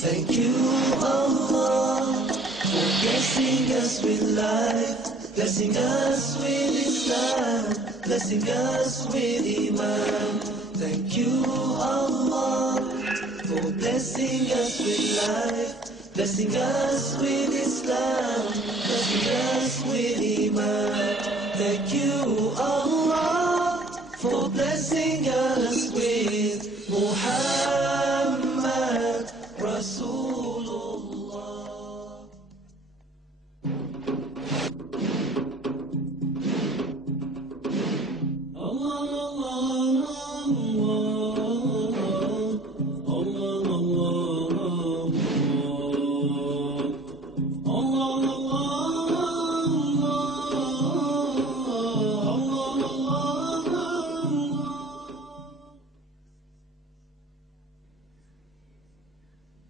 Thank you, Allah, for blessing us with life, blessing us with Islam, blessing us with Iman. Thank you, Allah, for blessing us with life, blessing us with Islam, blessing us with Iman. Thank you, Allah, for blessing us with Muhammad Rasulullah.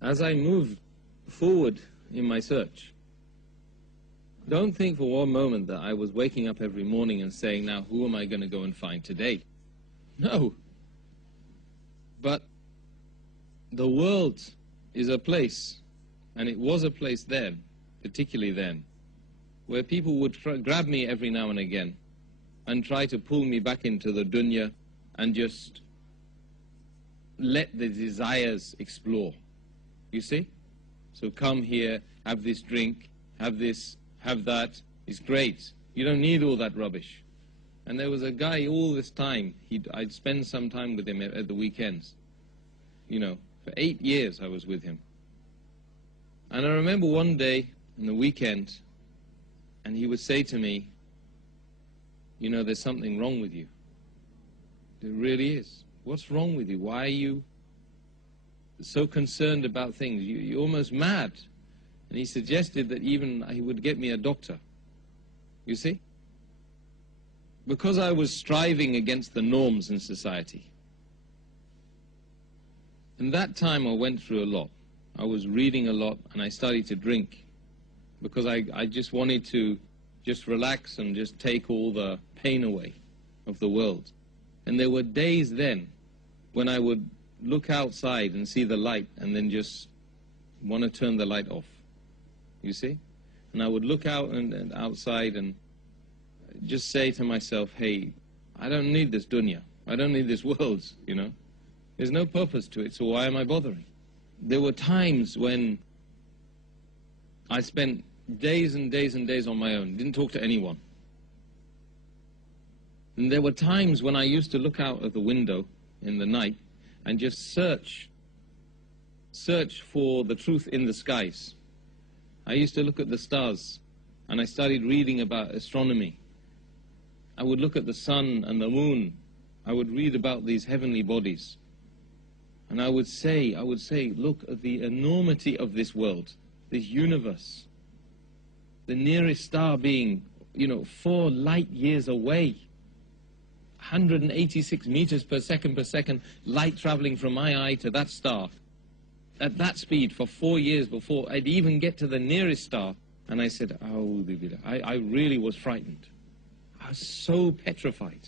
As I move forward in my search, don't think for one moment that I was waking up every morning and saying, now who am I going to go and find today? No. But the world is a place, and it was a place then, particularly then, where people would grab me every now and again and try to pull me back into the dunya and just let the desires explore. You see? So come here, have this drink, have this, have that. It's great. You don't need all that rubbish. And there was a guy all this time, I'd spend some time with him at the weekends. You know, for 8 years I was with him. And I remember one day in the weekend, and he would say to me, you know, there's something wrong with you. There really is. What's wrong with you? Why are you so concerned about things? You're almost mad. And he suggested that even he would get me a doctor. You see? Because I was striving against the norms in society. And that time I went through a lot. I was reading a lot, and I started to drink because I just wanted to just relax and just take all the pain away of the world. And there were days then when I would look outside and see the light and then just want to turn the light off, you see? And I would look out and outside and just say to myself, hey, I don't need this dunya. I don't need this world, you know? There's no purpose to it, so why am I bothering? There were times when I spent days and days and days on my own, didn't talk to anyone. And there were times when I used to look out of the window in the night and just search for the truth in the skies. I used to look at the stars, and I started reading about astronomy. I would look at the sun and the moon. I would read about these heavenly bodies. And I would say, look at the enormity of this world, this universe. The nearest star being, 4 light years away. 186 meters per second, light traveling from my eye to that star. At that speed for 4 years before I'd even get to the nearest star. And I said, I really was frightened. I was so petrified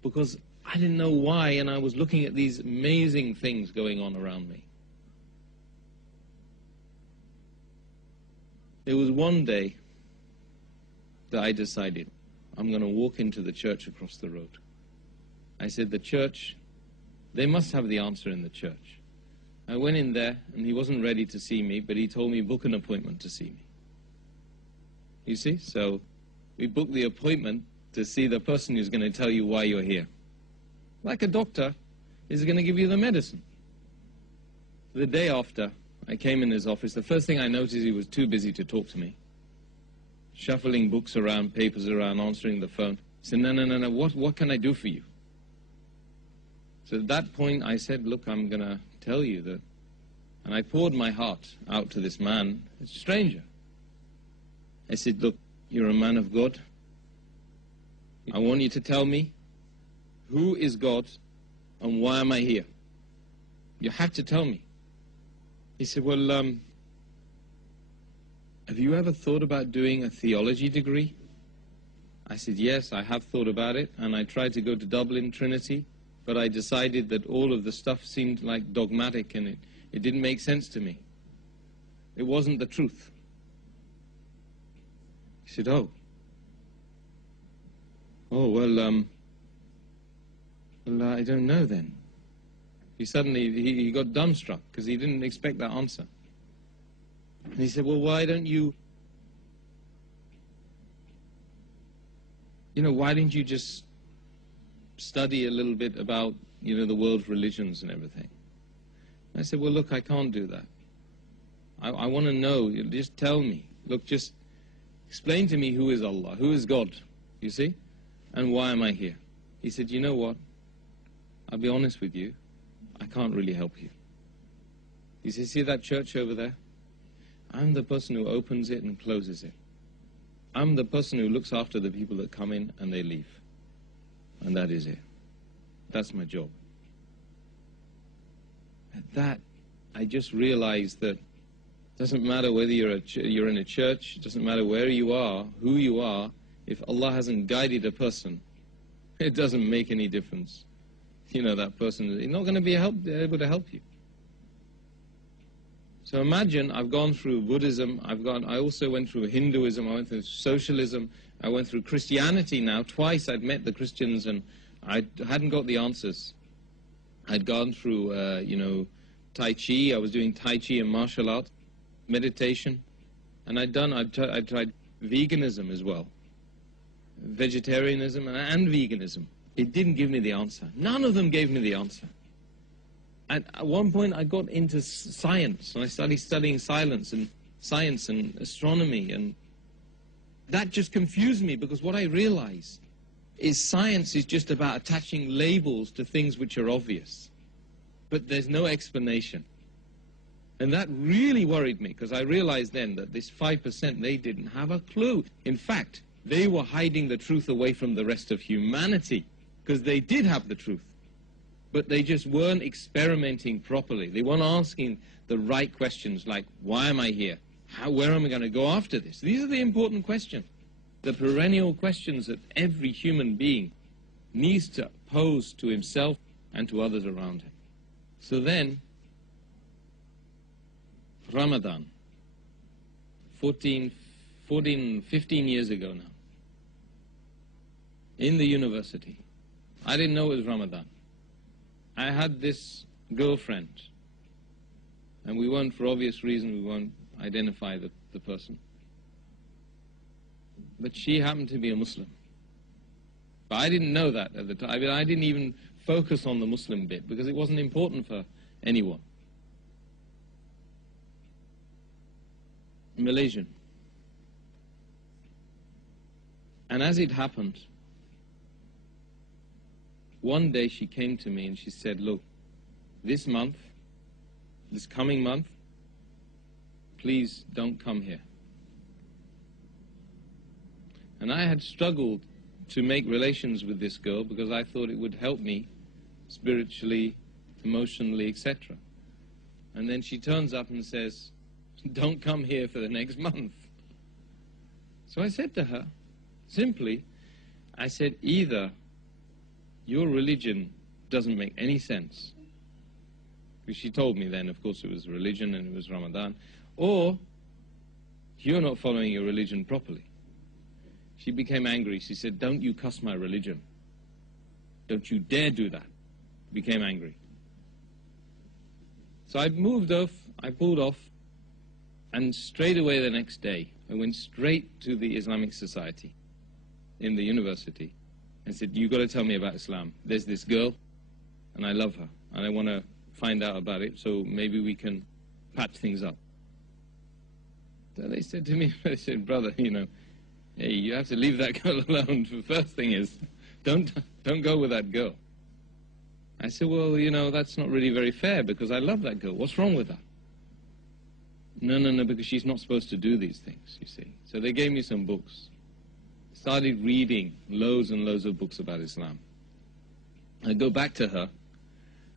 because I didn't know why, and I was looking at these amazing things going on around me. There was one day that I decided, I'm going to walk into the church across the road. I said, the church, they must have the answer in the church. I went in there, and he wasn't ready to see me, but he told me, book an appointment to see me. You see? So we booked the appointment to see the person who's going to tell you why you're here. Like a doctor is going to give you the medicine. The day after, I came in his office. The first thing I noticed, he was too busy to talk to me. Shuffling books around, papers around, answering the phone. He said, no, what can I do for you? So at that point I said, look, I'm going to tell you that. And I poured my heart out to this man, a stranger. I said, look, you're a man of God. I want you to tell me, who is God and why am I here? You have to tell me. He said, well, have you ever thought about doing a theology degree? I said, yes, I have thought about it, and I tried to go to Dublin, Trinity, but I decided that all of the stuff seemed like dogmatic and it didn't make sense to me. It wasn't the truth. He said, oh, well, I don't know then. He got dumbstruck because he didn't expect that answer. And he said, well, why don't you, why didn't you just study a little bit about, the world's religions and everything? And I said, well, look, I can't do that. I want to know, just tell me. Look, just explain to me who is Allah, who is God, you see, and why am I here? He said, you know what, I'll be honest with you, I can't really help you. He said, see that church over there? I'm the person who opens it and closes it. I'm the person who looks after the people that come in and they leave. And that is it. That's my job. At that, I just realized that it doesn't matter whether you're in a church, it doesn't matter where you are, who you are, if Allah hasn't guided a person, it doesn't make any difference. That person is not going to be able to help you. So imagine I've gone through Buddhism, I also went through Hinduism, I went through socialism, I went through Christianity now. Twice I'd met the Christians and I hadn't got the answers. I'd gone through, Tai Chi, I was doing Tai Chi and martial art, meditation, and I'd tried veganism as well. Vegetarianism and veganism. It didn't give me the answer. None of them gave me the answer. At one point I got into science, and I started studying science and astronomy, and that just confused me, because what I realized is science is just about attaching labels to things which are obvious. But there's no explanation. And that really worried me, because I realized then that this 5%, they didn't have a clue. In fact, they were hiding the truth away from the rest of humanity, because they did have the truth. But they just weren't experimenting properly. They weren't asking the right questions, like, why am I here? Where am I going to go after this? These are the important questions. The perennial questions that every human being needs to pose to himself and to others around him. So then, Ramadan, 15 years ago now, in the university, I didn't know it was Ramadan. I had this girlfriend, and we weren't, for obvious reasons, we won't identify the person. But she happened to be a Muslim. But I didn't know that at the time. I mean, I didn't even focus on the Muslim bit, because it wasn't important for anyone. Malaysian. And as it happened, one day she came to me and she said, look, this coming month, please don't come here. And I had struggled to make relations with this girl because I thought it would help me spiritually, emotionally, etc. And then she turns up and says, don't come here for the next month. So I said to her, simply, I said, either your religion doesn't make any sense, because she told me then, of course, it was religion and it was Ramadan, or you're not following your religion properly. She became angry. She said, don't you cuss my religion. Don't you dare do that. Became angry. So I moved off, I pulled off, and straight away the next day, I went straight to the Islamic Society in the university and said, you've got to tell me about Islam. There's this girl, and I love her, and I want to find out about it, so maybe we can patch things up. So they said to me, they said, brother, hey, you have to leave that girl alone. The first thing is, don't go with that girl. I said, well, that's not really very fair, because I love that girl. What's wrong with her? No, because she's not supposed to do these things, you see. So they gave me some books. Started reading loads and loads of books about Islam. I'd go back to her,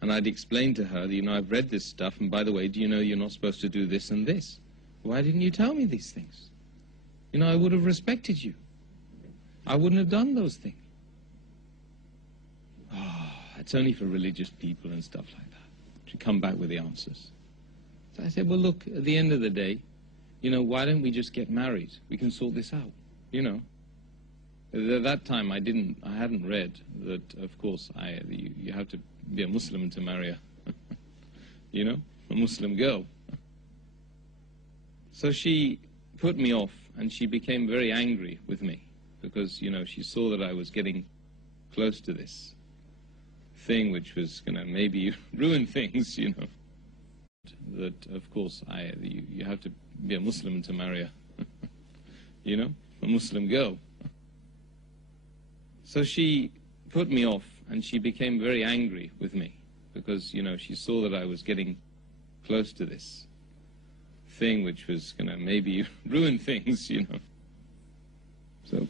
and I'd explain to her, I've read this stuff, and by the way, do you know you're not supposed to do this and this? Why didn't you tell me these things? I would have respected you. I wouldn't have done those things. Oh, It's only for religious people and stuff like that to come back with the answers. So I said, well, look, at the end of the day, you know, why don't we just get married? We can sort this out, you know. At that time, I hadn't read that, of course, you have to be a Muslim to marry a, you know, a Muslim girl. So she put me off, and she became very angry with me because, you know, she saw that I was getting close to this thing which was going to maybe ruin things, you know. That, of course, you have to be a Muslim to marry a, you know, a Muslim girl. So she put me off, and she became very angry with me because, you know, she saw that I was getting close to this thing which was going to maybe ruin things, you know. So,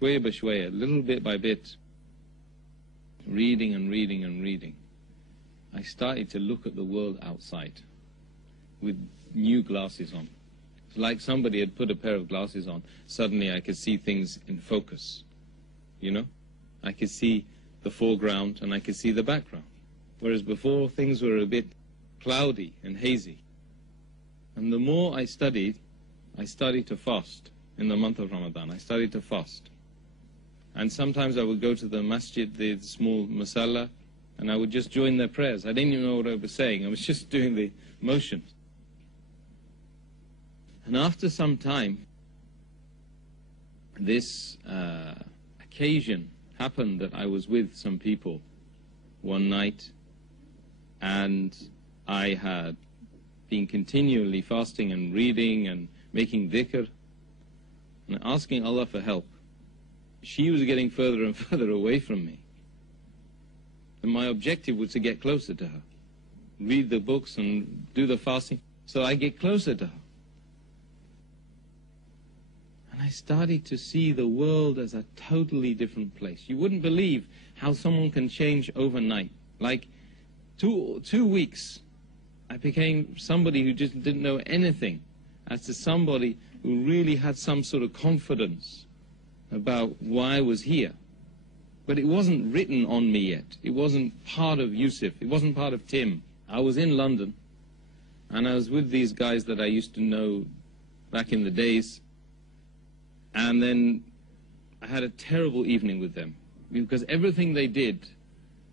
shwaya ba shwaya, little bit by bit, reading and reading and reading, I started to look at the world outside with new glasses on. It's like somebody had put a pair of glasses on. Suddenly I could see things in focus, you know. I could see the foreground and I could see the background. Whereas before things were a bit cloudy and hazy. And the more I studied to fast in the month of Ramadan. I started to fast. And sometimes I would go to the masjid, the small masala, and I would just join their prayers. I didn't even know what I was saying. I was just doing the motions. And after some time, this occasion happened that I was with some people one night, and I had been continually fasting and reading and making dhikr and asking Allah for help. She was getting further and further away from me. And my objective was to get closer to her. Read the books and do the fasting, so I get closer to her. And I started to see the world as a totally different place. You wouldn't believe how someone can change overnight. Like two weeks, I became somebody who just didn't know anything, as to somebody who really had some sort of confidence about why I was here. But it wasn't written on me yet. It wasn't part of Yusuf. It wasn't part of Tim. I was in London, and I was with these guys that I used to know back in the days. And then I had a terrible evening with them, because everything they did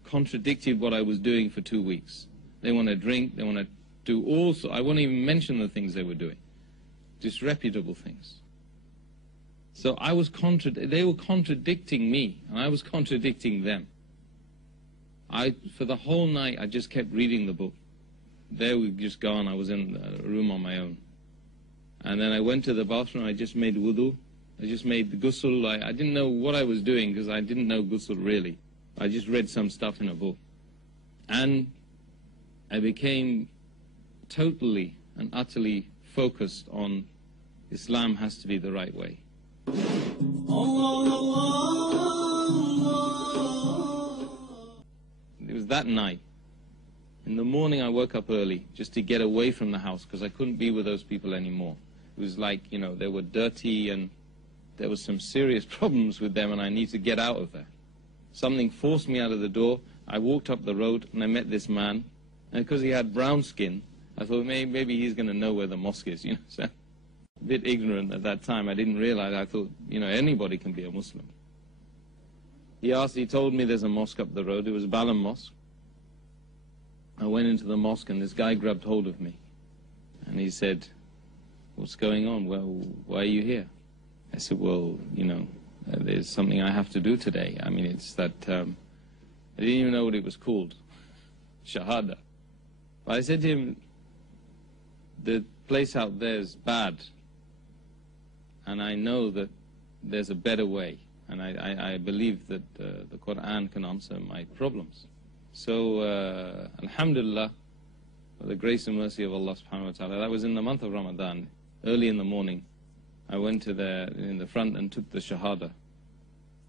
contradicted what I was doing for 2 weeks. They want to drink, they want to do all sorts. I won't even mention the things they were doing. Disreputable things. So they were contradicting me, and I was contradicting them. For the whole night, I just kept reading the book. They were just gone. I was in a room on my own. And then I went to the bathroom. I just made wudu. I just made the ghusl. I didn't know what I was doing, because I didn't know ghusl really. I just read some stuff in a book. And I became totally and utterly focused on Islam has to be the right way. It was that night. In the morning I woke up early just to get away from the house, because I couldn't be with those people anymore. It was like, you know, they were dirty and there was some serious problems with them, and I need to get out of there. Something forced me out of the door. I walked up the road and I met this man, and because he had brown skin, I thought maybe he's going to know where the mosque is, you know. So, a bit ignorant at that time. I didn't realize. I thought, you know, anybody can be a Muslim. He told me there's a mosque up the road. It was Balam Mosque. I went into the mosque, and this guy grabbed hold of me. And he said, "What's going on? Well, why are you here?" I said, "Well, you know, there's something I have to do today. I mean, it's that, I didn't even know what it was called. Shahada. But I said to him, the place out there is bad. And I know that there's a better way. And I believe that the Quran can answer my problems. So, alhamdulillah, by the grace and mercy of Allah subhanahu wa ta'ala, that was in the month of Ramadan, early in the morning. I went to there in the front and took the Shahada.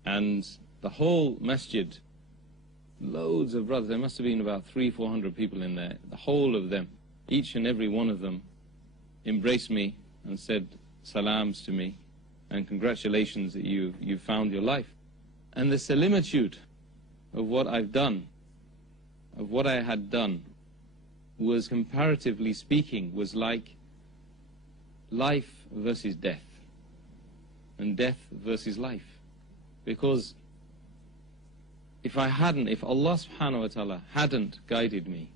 And the whole masjid, loads of brothers, there must have been about 300-400 people in there, the whole of them, each and every one of them embraced me and said salams to me, and congratulations that you've found your life. And the similitude of what I've done of what I had done was, comparatively speaking, was like life versus death, and death versus life. Because if Allah subhanahu wa ta'ala hadn't guided me,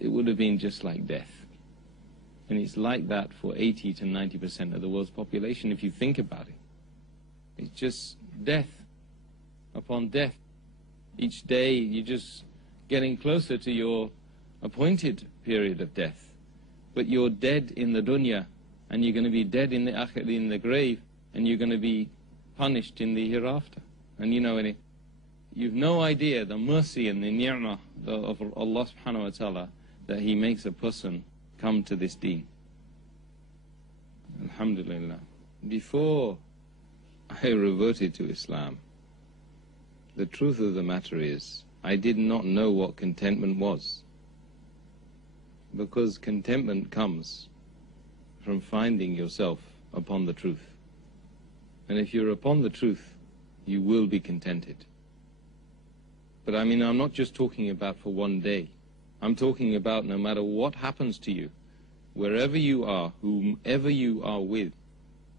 it would have been just like death. And it's like that for 80 to 90% of the world's population, if you think about it. It's just death upon death. Each day you're just getting closer to your appointed period of death. But you're dead in the dunya, and you're going to be dead in the grave, and you're going to be punished in the hereafter. And you've no idea the mercy and the ni'mah of Allah subhanahu wa ta'ala, that He makes a person come to this deen. Alhamdulillah. Before I reverted to Islam, the truth of the matter is, I did not know what contentment was. Because contentment comes from finding yourself upon the truth. And if you're upon the truth, you will be contented. But I'm not just talking about for one day. I'm talking about no matter what happens to you, wherever you are, whomever you are with,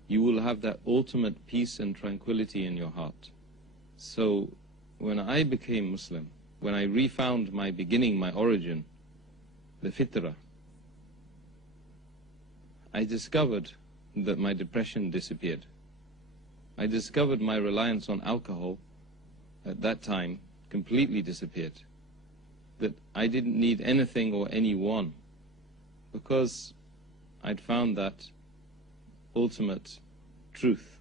you will have that ultimate peace and tranquility in your heart. So when I became Muslim, when I refound my beginning, my origin, the fitrah, I discovered that my depression disappeared. I discovered my reliance on alcohol at that time completely disappeared. That I didn't need anything or anyone, because I'd found that ultimate truth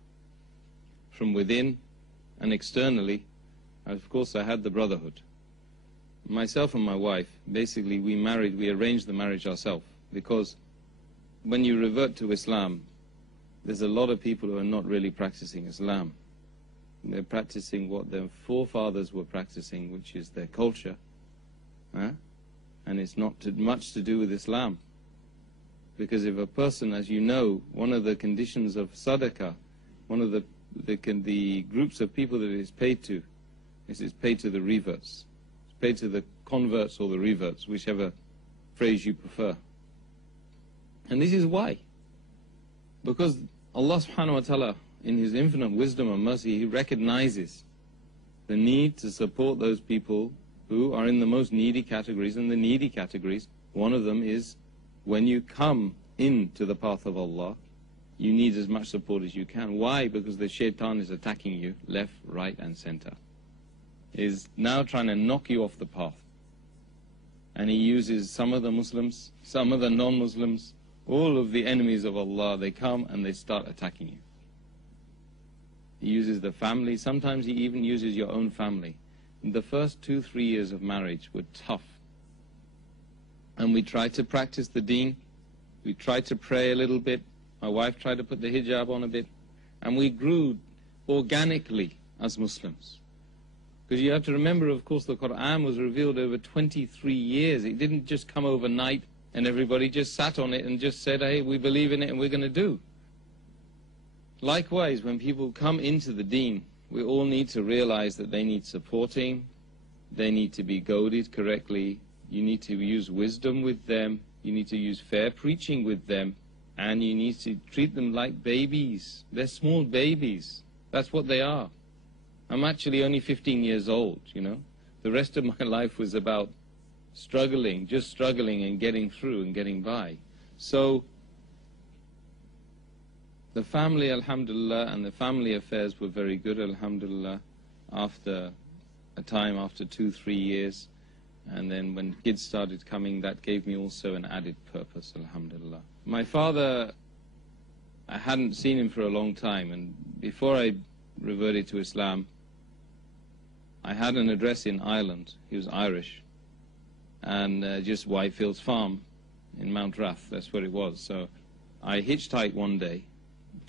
from within and externally. Of course, I had the brotherhood. Myself and my wife, basically we arranged the marriage ourselves, because when you revert to Islam, there's a lot of people who are not really practicing Islam. They're practicing what their forefathers were practicing, which is their culture. And it's not much to do with Islam. Because if a person, as you know, one of the conditions of sadaqah, one of the groups of people that it is paid to, is it's paid to the reverts. It's paid to the converts or the reverts, whichever phrase you prefer. And this is why. Because Allah subhanahu wa ta'ala, in His infinite wisdom and mercy, He recognizes the need to support those people who are in the most needy categories. And the needy categories, one of them is, when you come into the path of Allah, you need as much support as you can. Why? Because the shaitan is attacking you left, right and center. Is now trying to knock you off the path. And he uses some of the Muslims, some of the non-Muslims, all of the enemies of Allah. They come and they start attacking you. He uses the family. Sometimes he even uses your own family. The first 2-3 years of marriage were tough. And we tried to practice the deen. We tried to pray a little bit. My wife tried to put the hijab on a bit. And we grew organically as Muslims. Because you have to remember, of course, the Quran was revealed over 23 years. It didn't just come overnight and everybody just sat on it and just said, hey, we believe in it and we're going to do. Likewise, when people come into the deen, we all need to realize that they need supporting, they need to be goaded correctly, you need to use wisdom with them, you need to use fair preaching with them, and you need to treat them like babies. They're small babies. That's what they are. I'm actually only 15 years old, The rest of my life was about struggling, just struggling and getting through and getting by. So the family, alhamdulillah, and the family affairs were very good, alhamdulillah, after a time, after 2-3 years. And then when kids started coming, that gave me also an added purpose, alhamdulillah. My father, I hadn't seen him for a long time, and before I reverted to Islam, I had an address in Ireland. He was Irish, and just Whitefields Farm in Mount Rath, that's where it was. So I hitchhiked one day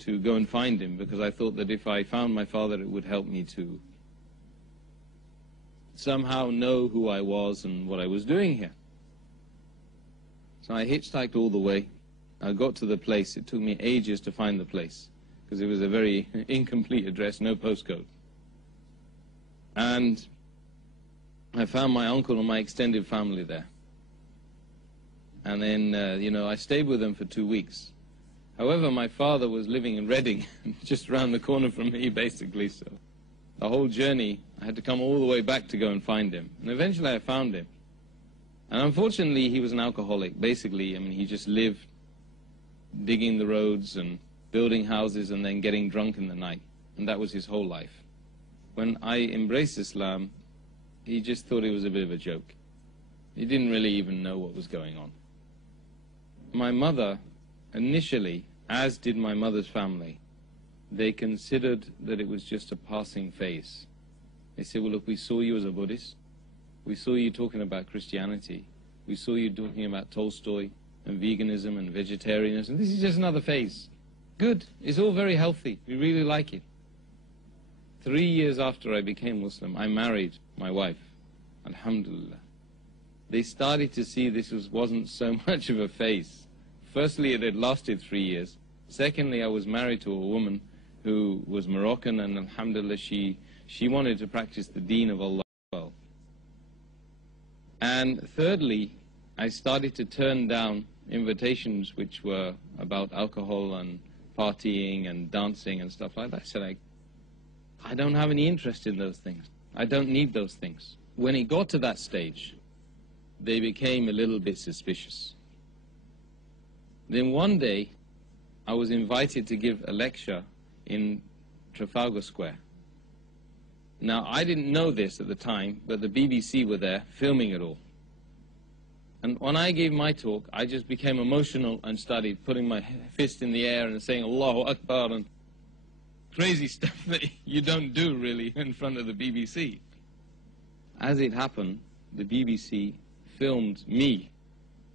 to go and find him, because I thought that if I found my father, it would help me to somehow know who I was and what I was doing here. So I hitchhiked all the way. I got to the place. It took me ages to find the place, because it was a very incomplete address, no postcode. And I found my uncle and my extended family there. And then, you know, I stayed with them for 2 weeks. However, my father was living in Reading, just around the corner from me, basically, so the whole journey, I had to come all the way back to go and find him. And eventually I found him. And unfortunately, he was an alcoholic. Basically, I mean, he just lived digging the roads and building houses and then getting drunk in the night. And that was his whole life. When I embraced Islam, he just thought it was a bit of a joke. He didn't really even know what was going on. My mother, initially, as did my mother's family, they considered that it was just a passing phase. They said, well, look, we saw you as a Buddhist. We saw you talking about Christianity. We saw you talking about Tolstoy and veganism and vegetarianism. This is just another phase. Good. It's all very healthy. We really like it. 3 years after I became Muslim, I married my wife. Alhamdulillah. They started to see this wasn't so much of a phase. Firstly, it had lasted 3 years. Secondly, I was married to a woman who was Moroccan, and alhamdulillah, she wanted to practice the deen of Allah well. And thirdly, I started to turn down invitations which were about alcohol and partying and dancing and stuff like that. I said, I don't have any interest in those things. I don't need those things. When it got to that stage, they became a little bit suspicious. Then one day, I was invited to give a lecture in Trafalgar Square. Now, I didn't know this at the time, but the BBC were there filming it all. And when I gave my talk, I just became emotional and started putting my fist in the air and saying Allahu Akbar and crazy stuff that you don't do really in front of the BBC. As it happened, the BBC filmed me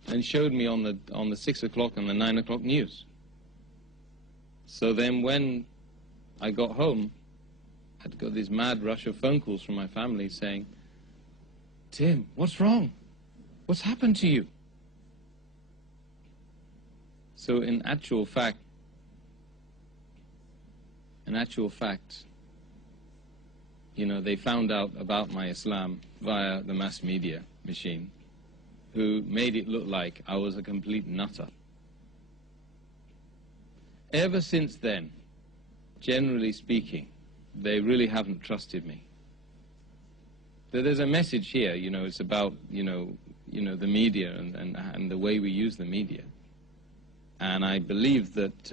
and showed me on the 6 o'clock and the 9 o'clock news. So then when I got home, I got this mad rush of phone calls from my family saying, Tim, what's wrong? What's happened to you? So in actual fact, you know, they found out about my Islam via the mass media machine, who made it look like I was a complete nutter. Ever since then, generally speaking, they really haven't trusted me. There's a message here, you know, it's about, you know, the media and the way we use the media. And I believe that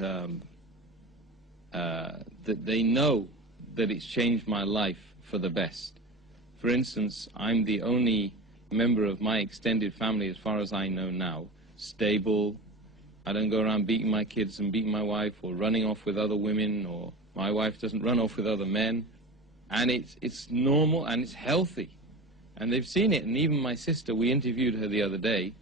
that they know that it's changed my life for the best. For instance, I'm the only member of my extended family, as far as I know now, stable. I don't go around beating my kids and beating my wife or running off with other women, or my wife doesn't run off with other men. And it's normal and it's healthy. And they've seen it. And even my sister, we interviewed her the other day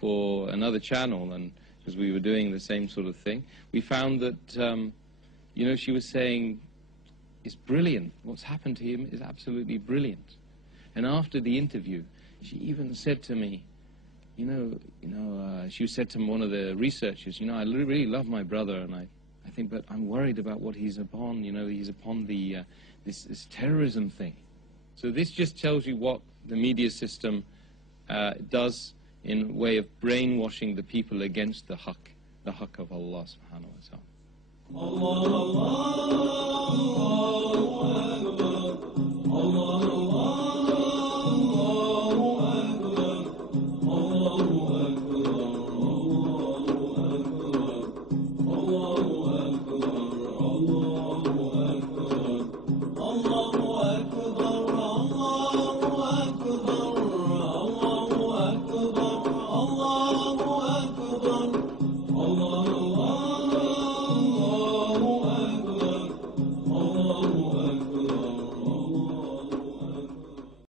for another channel, and because we were doing the same sort of thing, we found that, you know, she was saying, it's brilliant. What's happened to him is absolutely brilliant. And after the interview, she even said to me, she said to one of the researchers, you know, I really love my brother, and I think, but I'm worried about what he's upon. You know, he's upon the this terrorism thing. So this just tells you what the media system does in way of brainwashing the people against the haqq of Allah subhanahu wa ta'ala.